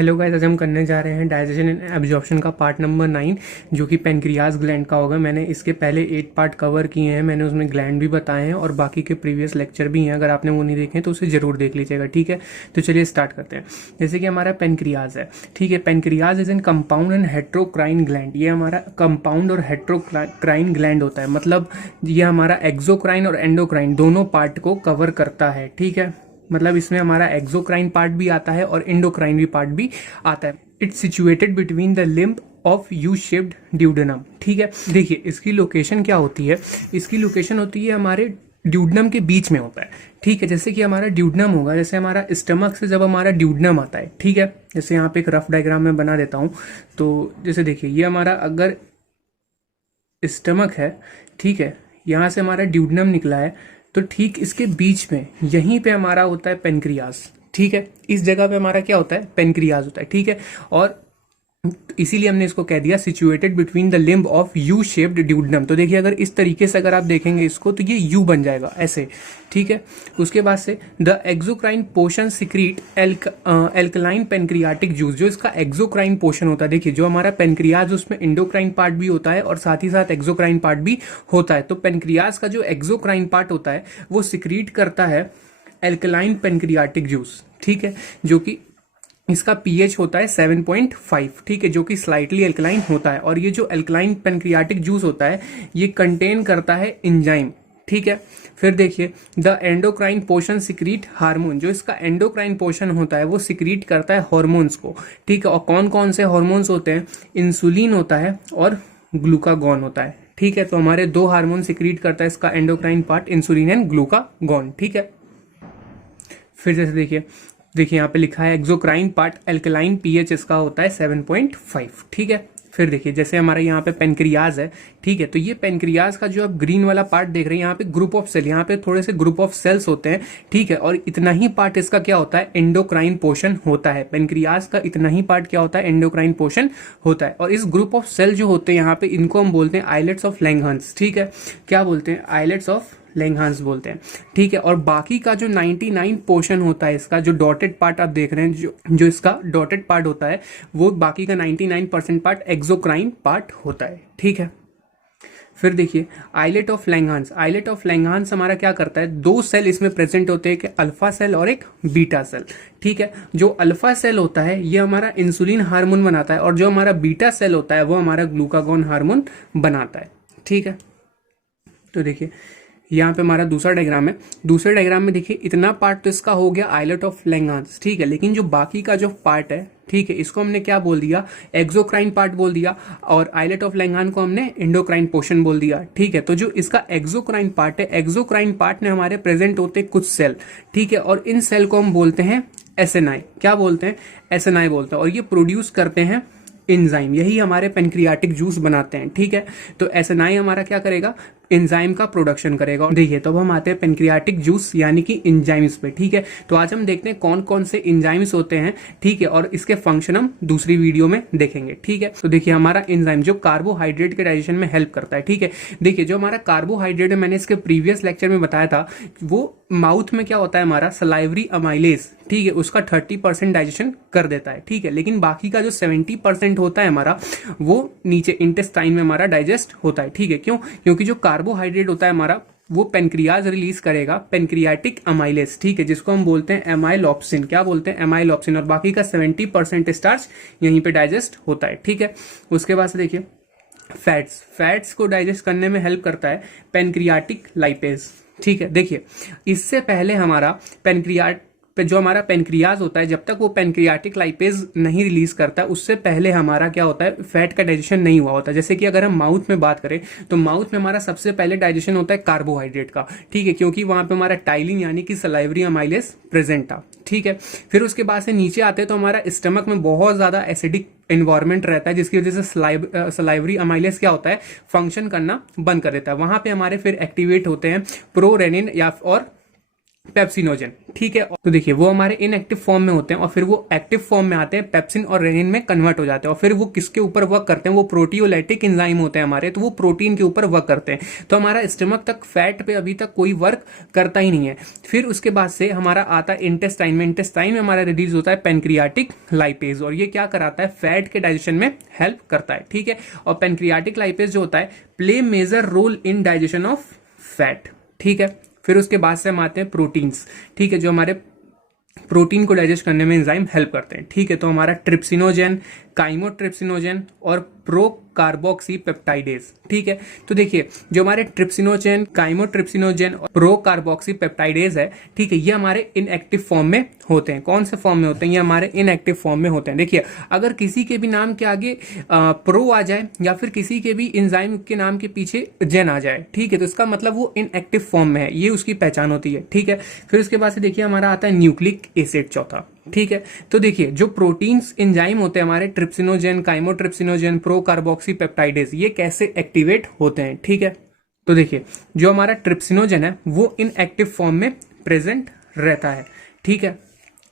Hello guys, आज हम करने जा रहे हैं डाइजेशन एंड एब्जॉर्प्शन का पार्ट नंबर 9, जो कि पेनक्रियाज ग्लैंड का होगा। मैंने इसके पहले 8 पार्ट कवर किए हैं, मैंने उसमें ग्लैंड भी बताए हैं और बाकी के प्रीवियस लेक्चर भी हैं। अगर आपने वो नहीं देखे तो उसे जरूर देख लीजिएगा, ठीक है। तो चलिए स्टार्ट करते हैं। जैसे कि हमारा पेनक्रियाज है, ठीक है। Pancreas is an compound and heterocrine gland. ये हमारा कंपाउंड और हेट्रोक्राइन ग्लैंड होता है, मतलब ये हमारा एक्सोक्राइन और एंडोक्राइन दोनों पार्ट को कवर करता है, ठीक है। मतलब इसमें हमारा एक्सोक्राइन पार्ट भी आता है और एंडोक्राइन भी पार्ट भी आता है। It's situated between the limb of U shaped duodenum, ठीक है। देखिए इसकी लोकेशन क्या होती है, इसकी लोकेशन होती है हमारे ड्यूडनम के बीच में होता है, ठीक है। जैसे कि हमारा ड्यूडनम होगा, जैसे हमारा स्टमक से जब हमारा ड्यूडनम आता है, ठीक है। जैसे यहाँ पे एक रफ डायग्राम में बना देता हूँ। तो जैसे देखिए ये हमारा अगर स्टमक है, ठीक है, यहाँ से हमारा ड्यूडनम निकला है, तो ठीक इसके बीच में यहीं पे हमारा होता है पेनक्रियाज, ठीक है। इस जगह पे हमारा क्या होता है, पेनक्रियाज होता है, ठीक है। और इसीलिए हमने इसको कह दिया situated between the limb of U shaped duodenum. तो देखिए अगर इस तरीके से अगर आप देखेंगे इसको तो ये यू बन जाएगा ऐसे, ठीक है। उसके बाद से the exocrine portion secrete alkaline pancreatic juice. जो इसका एक्सोक्राइन पोर्शन होता है, देखिए जो हमारा पेनक्रियाज उसमें इंडोक्राइन पार्ट भी होता है और साथ ही साथ एक्सोक्राइन पार्ट भी होता है। तो पेनक्रियाज का जो एक्सोक्राइन पार्ट होता है वो सिक्रीट करता है एल्कलाइन पेनक्रियाटिक जूस, ठीक है। जो कि इसका पीएच होता है 7.5, ठीक है, जो कि स्लाइटली एल्कलाइन होता है। और ये जो एल्कलाइन पेनक्रियाटिक जूस होता है ये कंटेन करता है एंजाइम, ठीक है। फिर देखिए the endocrine portion secrete hormone. जो इसका एंडोक्राइन पोर्शन होता है वो सिक्रीट करता है हार्मोन्स को, ठीक है। और कौन कौन से हार्मोन्स होते हैं, इंसुलिन होता है और ग्लूकागॉन होता है, ठीक है। तो हमारे दो हार्मोन सिक्रीट करता है इसका endocrine part, insulin and glucagon, ठीक है। फिर जैसे देखिए यहाँ पे लिखा है एक्सोक्राइन पार्ट एल्कलाइन, पीएच इसका होता है 7.5, ठीक है। फिर देखिए जैसे हमारा यहाँ पे पेनक्रियाज है, ठीक है। तो ये पेनक्रियाज का जो आप ग्रीन वाला पार्ट देख रहे हैं, यहाँ पे ग्रुप ऑफ सेल, यहाँ पे थोड़े से ग्रुप ऑफ सेल्स होते हैं, ठीक है। और इतना ही पार्ट इसका क्या होता है, एंडोक्राइन पोर्शन होता है। पेनक्रियाज का इतना ही पार्ट क्या होता है, एंडोक्राइन पोर्शन होता है। और इस ग्रुप ऑफ सेल जो होते हैं यहाँ पे, इनको हम बोलते हैं आइलेट्स ऑफ लैंगहंस, ठीक है। क्या बोलते हैं, आइलेट्स ऑफ लैंगहंस बोलते हैं, ठीक है। और बाकी का जो 99 पोर्शन होता है इसका, जो डॉटेड पार्ट आप देख रहे हैं, जो इसका डॉटेड पार्ट होता है, वो बाकी का 99% पार्ट एक्सोक्राइन पार्ट होता है, ठीक है। फिर देखिए आइलेट ऑफ लैंगहंस। आइलेट ऑफ लैंगहंस हमारा क्या करता है, दो सेल इसमें प्रेजेंट होते हैं, एक अल्फा सेल और एक बीटा सेल, ठीक है। जो अल्फा सेल होता है ये हमारा इंसुलिन हार्मोन बनाता है और जो हमारा बीटा सेल होता है वो हमारा ग्लूकागॉन हार्मोन बनाता है, ठीक है। तो देखिए यहाँ पे हमारा दूसरा डायग्राम है। दूसरे डायग्राम में देखिए इतना पार्ट तो इसका हो गया आइलेट ऑफ लैंगहंस, ठीक है। लेकिन जो बाकी का जो पार्ट है, ठीक है, इसको हमने क्या बोल दिया, एक्सोक्राइन पार्ट बोल दिया। और आइलेट ऑफ लैंगहंस को हमने एंडोक्राइन पोर्शन बोल दिया, ठीक है। तो जो इसका एक्सोक्राइन पार्ट है, एक्सोक्राइन पार्ट में हमारे प्रेजेंट होते कुछ सेल, ठीक है। और इन सेल को हम बोलते हैं एसएनआई। क्या बोलते हैं, एसएनआई बोलते हैं। और ये प्रोड्यूस करते हैं एंजाइम, यही हमारे पेनक्रियाटिक जूस बनाते हैं, ठीक है। तो एसएनआई हमारा क्या करेगा, एंजाइम का प्रोडक्शन करेगा। देखिए तो अब हम आते हैं पेनक्रियाटिक जूस यानी कि एंजाइम्स पे, ठीक है। तो आज हम देखते हैं कौन कौन से एंजाइम्स होते हैं, ठीक है। और इसके फंक्शन हम दूसरी वीडियो में देखेंगे, ठीक है। तो देखिए हमारा एंजाइम जो कार्बोहाइड्रेट के डाइजेशन में हेल्प करता है, ठीक है। देखिए जो हमारा कार्बोहाइड्रेट है, मैंने इसके प्रीवियस लेक्चर में बताया था, वो माउथ में क्या होता है हमारा सलाइवरी अमाइलेज, ठीक है, उसका 30% डाइजेशन कर देता है, ठीक है। लेकिन बाकी का जो 70% होता है हमारा, वो नीचे इंटेस्टाइन में हमारा डाइजेस्ट होता है, ठीक है। क्यों, क्योंकि जो कार्बोहाइड्रेट होता है हमारा वो पेनक्रियाज रिलीज करेगा पेनक्रियाटिक अमाइलेज, ठीक है, जिसको हम बोलते हैं एमाइलोप्सिन। क्या बोलते हैं, एमाइलोप्सिन। और बाकी का 70% स्टार्च यहीं पे डाइजेस्ट होता है, ठीक है। उसके बाद से देखिए फैट्स को डाइजेस्ट करने में हेल्प करता है पेनक्रियाटिक लाइपेज, ठीक है। देखिए इससे पहले हमारा जो हमारा पेनक्रियाज होता है, जब तक वो पेनक्रियाटिक लाइपेज नहीं रिलीज करता, उससे पहले हमारा क्या होता है, फैट का डाइजेशन नहीं हुआ होता। जैसे कि अगर हम माउथ में बात करें तो माउथ में हमारा सबसे पहले डाइजेशन होता है कार्बोहाइड्रेट का, ठीक है, क्योंकि वहां पे हमारा टाइलिन यानी कि सलाइवरी अमाइलेज प्रेजेंट था, ठीक है। फिर उसके बाद से नीचे आते हैं तो हमारा स्टमक में बहुत ज्यादा एसिडिक एनवायरमेंट रहता है, जिसकी वजह से सलाइवरी अमाइलेज क्या होता है, फंक्शन करना बंद कर देता है। वहां पे हमारे फिर एक्टिवेट होते हैं प्रोरेनिन या और पेप्सिनोजन, ठीक है। तो देखिए वो हमारे इनएक्टिव फॉर्म में होते हैं और फिर वो एक्टिव फॉर्म में आते हैं, पेप्सिन और रेनिन में कन्वर्ट हो जाते हैं और फिर वो किसके ऊपर वर्क करते हैं, वो प्रोटियोलाइटिक एंजाइम होते हैं हमारे, तो वो प्रोटीन के ऊपर वर्क करते हैं। तो हमारा स्टमक तक फैट पे अभी तक कोई वर्क करता ही नहीं है। फिर उसके बाद से हमारा आता है इंटेस्टाइन में, इंटेस्टाइन में हमारा रिलीज होता है पेनक्रियाटिक लाइपेज और ये क्या कराता है, फैट के डाइजेशन में हेल्प करता है, ठीक है। और पेनक्रियाटिक लाइपेज जो होता है play major role in digestion of fat, ठीक है। फिर उसके बाद से हम आते हैं प्रोटीन्स, ठीक है, जो हमारे प्रोटीन को डाइजेस्ट करने में एंजाइम हेल्प करते हैं, ठीक है। तो हमारा ट्रिप्सिनोजेन, काइमोट्रिप्सिनोजेन और प्रो कार्बोक्सी पेप्टाइडेज, ठीक है। तो देखिए जो हमारे ट्रिप्सिनोजेन, काइमोट्रिप्सिनोजेन और प्रो कार्बोक्सी पेप्टाइडेज है, ठीक है, ये हमारे इनएक्टिव फॉर्म में होते हैं। कौन से फॉर्म में होते हैं, ये हमारे इनएक्टिव फॉर्म में होते हैं। देखिए अगर किसी के भी नाम के आगे प्रो आ जाए या फिर किसी के भी एंजाइम के नाम के पीछे जेन आ जाए, ठीक है, तो इसका मतलब वो इनएक्टिव फॉर्म में है, ये उसकी पहचान होती है, ठीक है। फिर उसके बाद से देखिए हमारा आता है न्यूक्लिक एसिड चौथा, ठीक है। तो देखिए जो प्रोटीन्स एंजाइम होते हैं हमारे ट्रिप्सिनोजेन, काइमोट्रिप्सिनोजेन, प्रो कार्बोक्सी पेप्टाइडेज, ये कैसे एक्टिवेट होते हैं, ठीक है। तो देखिए जो हमारा ट्रिप्सिनोजेन है वो इनएक्टिव फॉर्म में प्रेजेंट रहता है, ठीक है।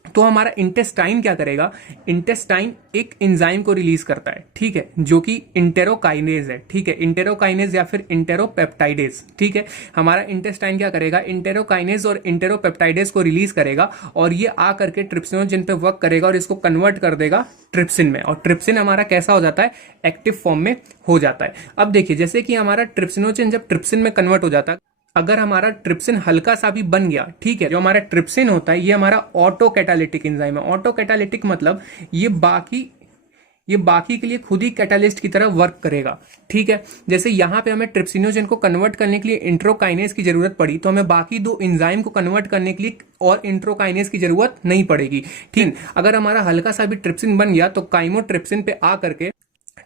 तो हमारा इंटेस्टाइन क्या करेगा, इंटेस्टाइन एक एंजाइम को रिलीज करता है, ठीक है, जो कि इंटेरोकाइनेज है, ठीक है, इंटेरोकाइनेज या फिर इंटेरोपेप्टाइडेज, ठीक है। हमारा इंटेस्टाइन क्या करेगा, इंटेरोकाइनेज और इंटेरोपेप्टाइडेज को रिलीज करेगा और ये आ करके ट्रिप्सिनोजेन पे वर्क करेगा और इसको कन्वर्ट कर देगा ट्रिप्सिन में और ट्रिप्सिन हमारा कैसा हो जाता है, एक्टिव फॉर्म में हो जाता है। अब देखिए जैसे कि हमारा ट्रिप्सिनोजेन जब ट्रिप्सिन में कन्वर्ट हो जाता है, अगर हमारा ट्रिप्सिन हल्का सा भी बन गया, ठीक है, जो हमारा ट्रिप्सिन होता है ये हमारा ऑटो कैटालिटिक एंजाइम है। ऑटो कैटालिटिक मतलब ये बाकी के लिए खुद ही कैटालिस्ट की तरह वर्क करेगा, ठीक है। जैसे यहां पे हमें ट्रिप्सिनोजेन को कन्वर्ट करने के लिए इंट्रोकाइनेज की जरूरत पड़ी, तो हमें बाकी दो एंजाइम को कन्वर्ट करने के लिए और इंट्रोकाइनेज की जरूरत नहीं पड़ेगी, ठीक। अगर हमारा हल्का सा भी ट्रिप्सिन बन गया तो काइमोट्रिप्सिन पे आ करके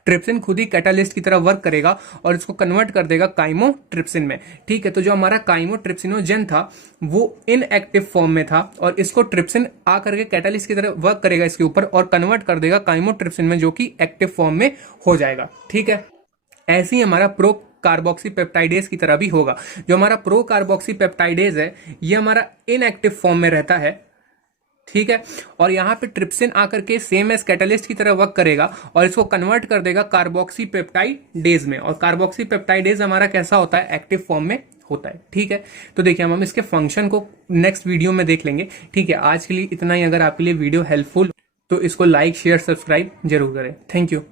ट्रिप्सिन खुद ही कैटालिस्ट की तरह वर्क करेगा और इसको कन्वर्ट कर देगा काइमोट्रिप्सिन में, ठीक है। तो जो हमारा काइमोट्रिप्सिनोजेन था वो इनएक्टिव फॉर्म में था और इसको ट्रिप्सिन आकर के कैटालिस्ट की तरह वर्क करेगा इसके ऊपर और कन्वर्ट कर देगा काइमोट्रिप्सिन में, जो कि एक्टिव फॉर्म में हो जाएगा, ठीक है। ऐसे ही हमारा प्रो कार्बोक्सी पेप्टाइडेज की तरह भी होगा। जो हमारा प्रो कार्बोक्सी पेप्टाइडेज है ये हमारा इनएक्टिव फॉर्म में रहता है, ठीक है, और यहां पे ट्रिप्सिन आकर के सेम एज कैटालिस्ट की तरह वर्क करेगा और इसको कन्वर्ट कर देगा कार्बोक्सी पेप्टाइडेज में और कार्बोक्सी पेप्टाइडेज हमारा कैसा होता है, एक्टिव फॉर्म में होता है, ठीक है। तो देखिए हम इसके फंक्शन को नेक्स्ट वीडियो में देख लेंगे, ठीक है। आज के लिए इतना ही। अगर आपके लिए वीडियो हेल्पफुल तो इसको लाइक, शेयर, सब्सक्राइब जरूर करें। Thank you.